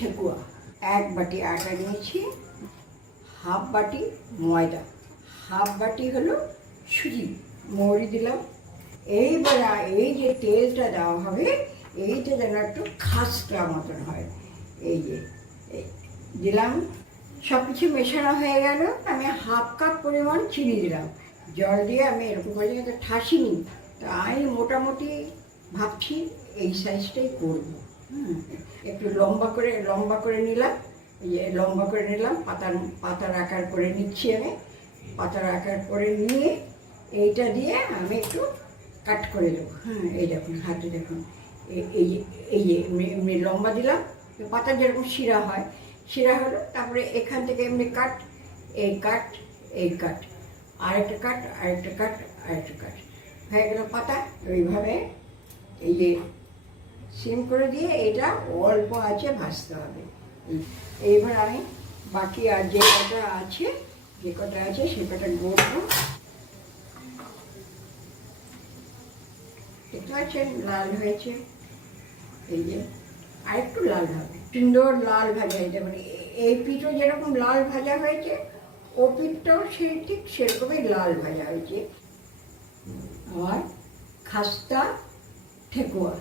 ঠেকুয়া। এক বাটি আটা নিয়েছি, হাফ বাটি ময়দা। হাফ বাটি হলো সুজি, মৌরি দিলাম। এইবার এই যে তেলটা দেওয়া হবে, এইটা যেন একটু খাস্তা মতন হয়। এই যে দিলাম সব কিছু মেশানো হয়ে গেল, আমি হাফ কাপ পরিমাণ চিনি দিলাম। জল দিয়ে আমি এরকম করে যাতে ঠাসিনি তা আমি মোটামুটি ভাবছি এই সাইজটাই করব। একটু লম্বা করে লম্বা করে নিলাম। এই যে লম্বা করে নিলাম, পাতার পাতার আকার করে নিচ্ছি আমি। পাতার আকার করে নিয়ে এইটা দিয়ে আমি একটু কাট করে দেবো হ্যাঁ এই দেখুন, হাতে দেখুন। এই এই এমনি লম্বা দিলাম। পাতা যেরকম শিরা হয়, শিরা হলো, তারপরে এখান থেকে এমনি কাট, এই কাট এই কাট। আরেকটা কাট আরেকটা কাট আরেকটা কাট। হয়ে গেল পাতা। ওইভাবে এই যে সিম করে দিয়ে এটা অল্প আছে ভাজতে হবে। এই- এইবার আমি বাকি আর যে কটা আছে, যে কটা আছে সে কটা গড়ব দেখতে পাচ্ছেন? লাল হয়েছে। এই যে আরেকটু লাল হবে। সুন্দর লাল ভাজা হয়েছে মানে এই পিঠও যেরকম লাল ভাজা হয়েছে, ও পিঠটাও সেই ঠিক সেরকমই লাল ভাজা হয়েছে। আমার খাস্তা, ঠেকুয়া।